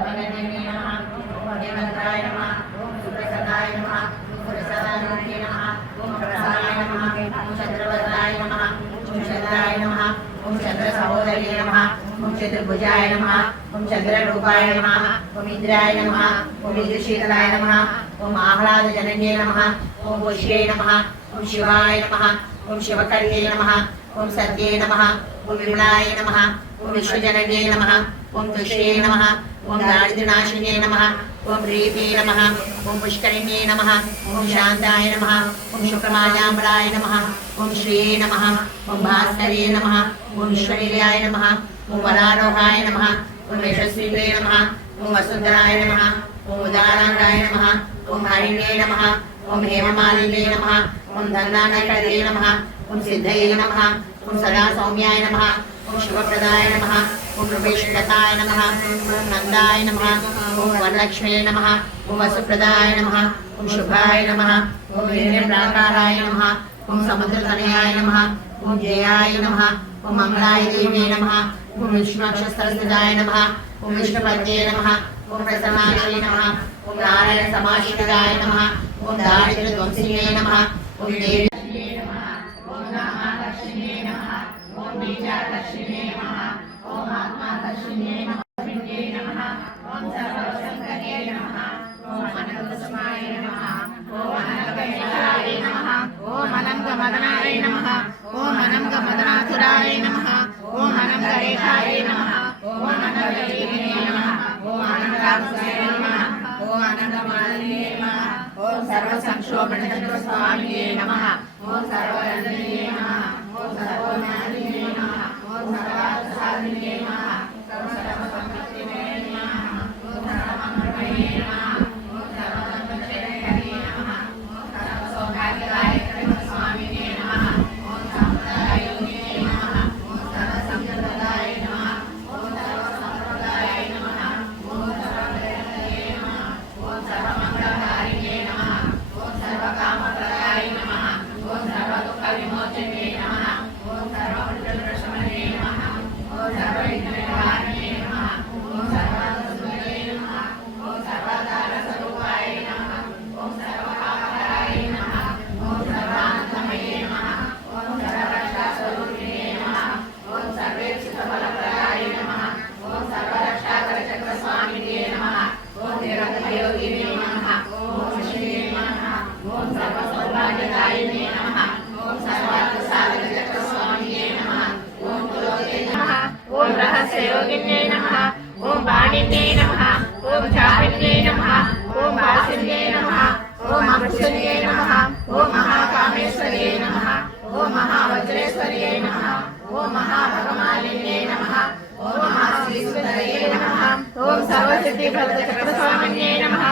సర్వగణ్యే నమః ఓం దేవంతాయ నమః ఓం సుప్రసదాయ నమః ఓం ప్రసాదాయ నమః ఓం ప్రసాదాయ నమః ఓం చంద్రవదనాయ నమః ఓం చంద్రాయ నమః ఓం చంద్ర సహోదర్యే నమః ఓం చతుర్భుజాయ నమః ఓం చంద్రరూపాయ నమః ఓం ఇంద్రాయ నమః ఓం ఇంద్రశీతలాయ నమః ఓం ఆహ్లాద జనన్యే నమః ఓం పుష్యే నమః ఓం శివాయ నమః ఓం శివకర్యే నమః ఓం సత్యే నమః ఓం విమలాయ నమః ఓం విశ్వజనన్యే నమః ఓం తుష్యే నమః ఓం దారిద్ర్యనాశిన్యే నమః ఓం రీపే నమః ఓం పుష్కరిణ్యే నమః ఓం శాంతాయ నమః ఓం శుక్రమాజాంబరాయ నమః ఓం శ్రీయే నమః ఓం భాస్కరే నమః ఓం ఈశ్వరీయాయ నమః ఓం వరారోహాయ నమః ఓం యశస్వీవే నమః ఓం వసుంధరాయ నమః ఓం ఉదారాంగాయ నమః ఓం హరిణ్యే నమః ఓం హేమమాలిన్యే నమః ఓం ధన్నానకరే నమః ఓం సిద్ధయే నమః ఓం సదా సౌమ్యాయ నమః ఓం శుభప్రదాయ నమః ఓం రూపేశ్వరతాయ నమః ఓం నందాయ నమ ఓం వరలక్ష్మీ నమ ఓం వసుప్రదాయ నమ ఓం శుభాయ నమ ఓం వీర్యప్రాకారాయ నమ ఓం సముద్రతనయాయ నమ ఓం జయాయ నమ ఓం మంగళాయ దేవే నమః ఓం విష్ణుక్షస్థలస్థితాయ నమ ఓం విష్ణుపత్యే నమః ఓం ప్రసన్నాయ నమః ఓం నారాయణ సమాశ్రితాయ నమ ఓం దారిద్ర ధ్వంసినే నమ ఓం దేవి సర్వ సంక్షోభణ చక్ర స్వామియే నమః. ఓం సర్వ ఓం వాణిన్యై నమః ఓం చాపిన్యై నమః ఓం వాసిన్యై నమః ఓం అమృత్యున్యై నమః ఓం మహాకామేశ్వర్యై నమః ఓం మహావజ్రేశ్వర్యై నమః ఓం మహాభగమాలిన్యై నమః ఓం మహాశ్రీశ్వరయే నమః ఓం సర్వసిద్ధి నమః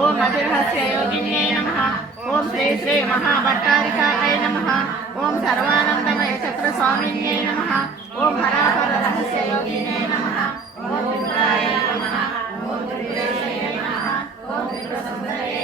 ఓం అతిరహస్యయోగిన్యై నమః ఓం శ్రీ శ్రీ మహాభట్టారికాయ నమః ఓం సర్వానందమయ చక్రస్వామిన్యే నమః ఓం హరాపర రహస్యయోగిన్యై నమః ఓం విప్రాయ నమః. ఓం త్రిపురేశయ నమః. ఓం త్రిపురసుందరయే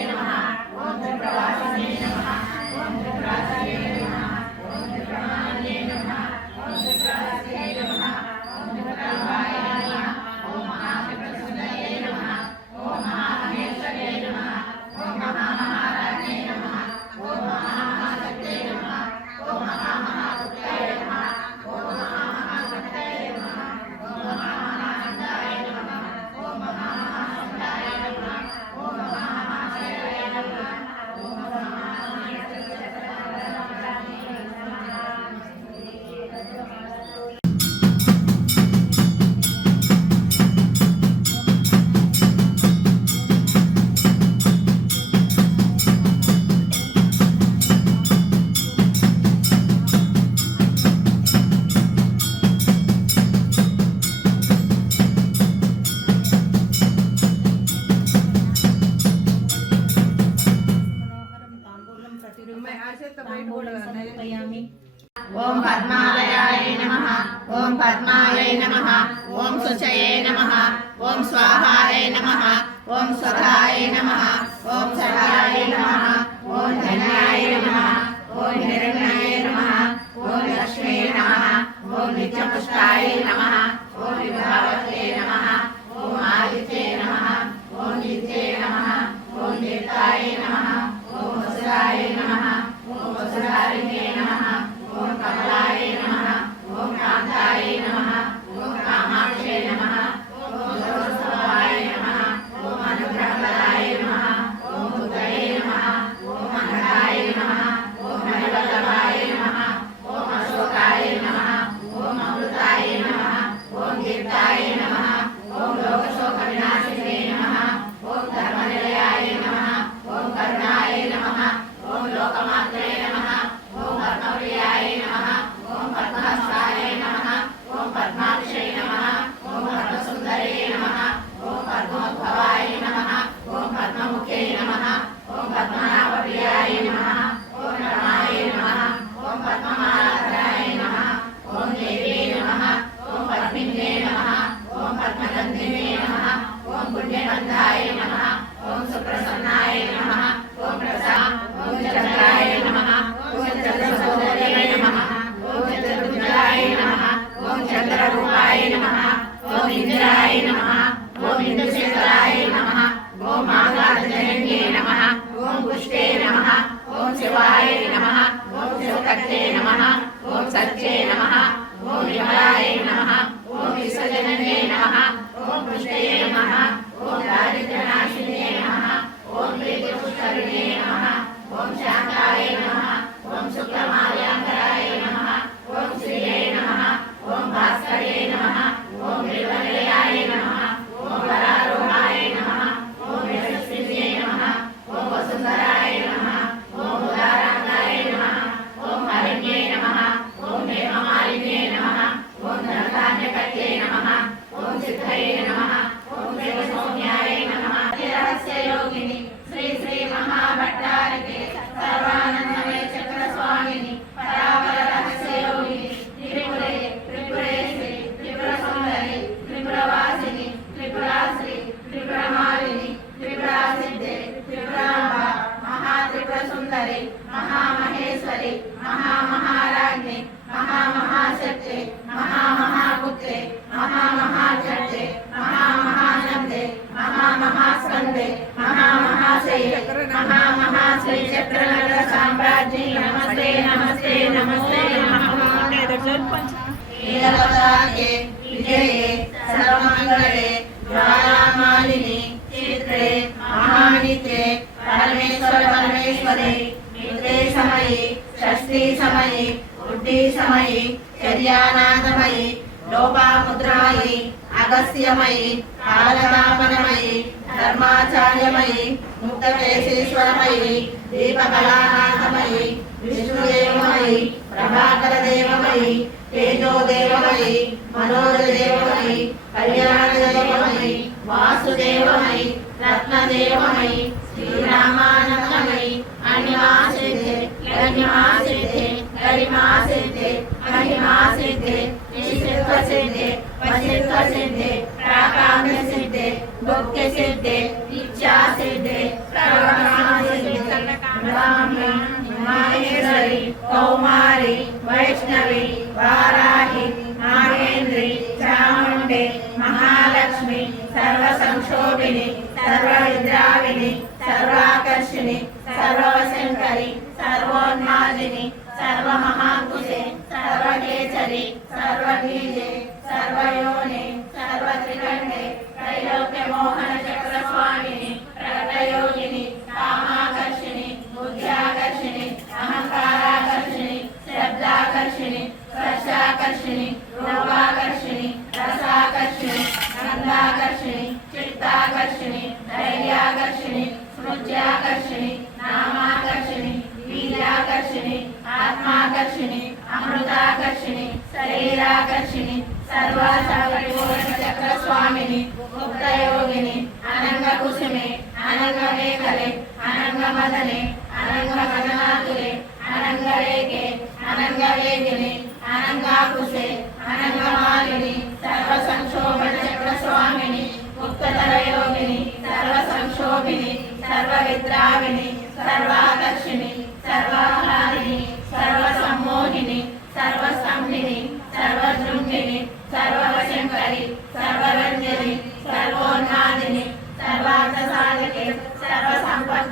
పద్మాయై నమ. ఓం శుచయే నమ. ఓం స్వాహాయ నమ. ఓం స్వధాయ నమ. ఓం సర్వాయ నమ. ఓం ధన్యాయ నమ. ఓం శివాయ నమ. ఓం శివకర్తే నమ. ఓం సత్యే నమ. कालेश्वरे निद्रे समये षष्ठी समये बुद्धि समये चर्यानादमये लोपामुद्रामये अगस्यमये कालदापनमये धर्माचार्यमये मुक्तकेशेश्वरमये दीपकलानाथमये विष्णुदेवमये प्रभाकरदेवमये तेजोदेवमये मनोजदेवमये कल्याणदेवमये वासुदेवमये रत्नदेवमये श्रीरामानन्दमये महिमा सिद्धि गरिमा सिद्धि महिमा सिद्धि निशिल्प सिद्धि वशिल्प सिद्धि प्राकाम्य सिद्धि भुक्ति सिद्धि इच्छा सिद्धि सर्वकाम सिद्धि ఆకర్షణి నామాకర్షణి బీజాకర్షణి ఆత్మాకర్షణి అమృతాకర్షణి శరీరాకర్షిణి సర్వాసాగరిపోరణ చక్ర స్వామిని గుప్తయోగిని అనంగ కుసుమే అనంగ మేఘలే అనంగ మదనే అనంగ మదనాథులే అనంగ రేఖే అనంగ వేగిని అనంగా కుసే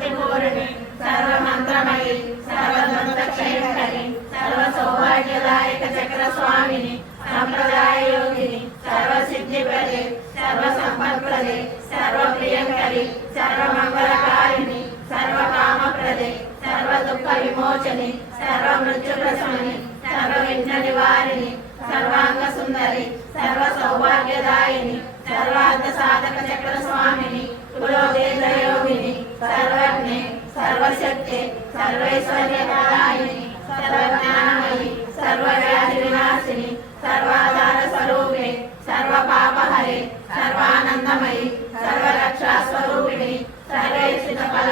सर्वशक्तिपूरणे सर्वमन्त्रमयि सर्वदन्तक्षयकरे सर्वसौभाग्यदायक चक्रस्वामिनि सम्प्रदाययोगिनि सर्वसिद्धिप्रदे सर्वसम्पत्प्रदे सर्वप्रियङ्करि सर्वमङ्गलकारिणि सर्वकामप्रदे सर्वदुःखविमोचने सर्वमृत्युप्रशमनि सर्वविघ्ननिवारिणि सर्वाङ्गसुन्दरि सर्वसौभाग्यदायिनि सर्वार्थसाधकचक्रस्वामिनि कुलोदेशयोगिनि సర్వజ్ఞే సర్వశక్తే సర్వేశ్వరి నారాయణి సర్వజ్ఞానమయి సర్వవ్యాధి వినాశిని సర్వాధార స్వరూపే సర్వపాపహరే సర్వానందమయి సర్వరక్షా స్వరూపిణి సర్వేశ్వర ఫల